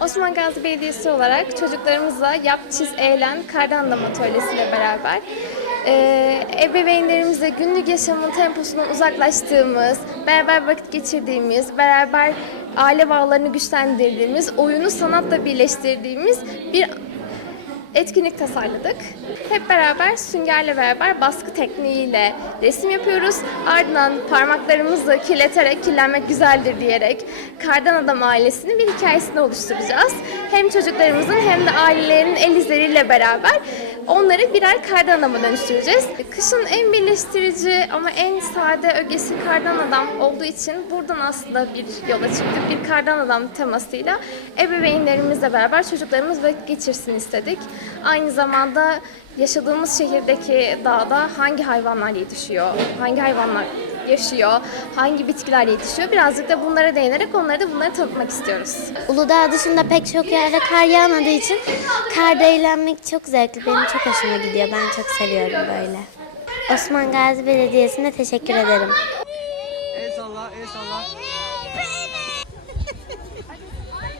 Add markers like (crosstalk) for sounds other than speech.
Osman Gazi Belediyesi olarak çocuklarımızla Yap, Çiz, Eğlen, Kardan Adam beraber e, ebeveynlerimizle günlük yaşamın temposundan uzaklaştığımız, beraber vakit geçirdiğimiz, beraber aile bağlarını güçlendirdiğimiz, oyunu sanatla birleştirdiğimiz bir etkinlik tasarladık. Hep beraber süngerle beraber baskı tekniğiyle resim yapıyoruz. Ardından parmaklarımızla kirleterek kirlenmek güzeldir diyerek Kardan Adam ailesinin bir hikayesini oluşturacağız. Hem çocuklarımızın hem de ailelerinin el izleriyle beraber onları birer kardan adama dönüştüreceğiz. Kışın en birleştirici ama en sade ögesi kardan adam olduğu için buradan aslında bir yola çıktık. Bir kardan adam temasıyla ebeveynlerimizle beraber çocuklarımız vakit geçirsin istedik. Aynı zamanda yaşadığımız şehirdeki dağda hangi hayvanlar yetişiyor, hangi hayvanlar yaşıyor, hangi bitkiler yetişiyor birazcık da bunlara değinerek onlara da bunları tanıtmak istiyoruz. Uludağ dışında pek çok yerde kar yağmadığı için karda eğlenmek çok zevkli. Benim çok hoşuma gidiyor. Ben çok seviyorum böyle. Osman Gazi Belediyesi'ne teşekkür ederim. El salla, el salla. (laughs)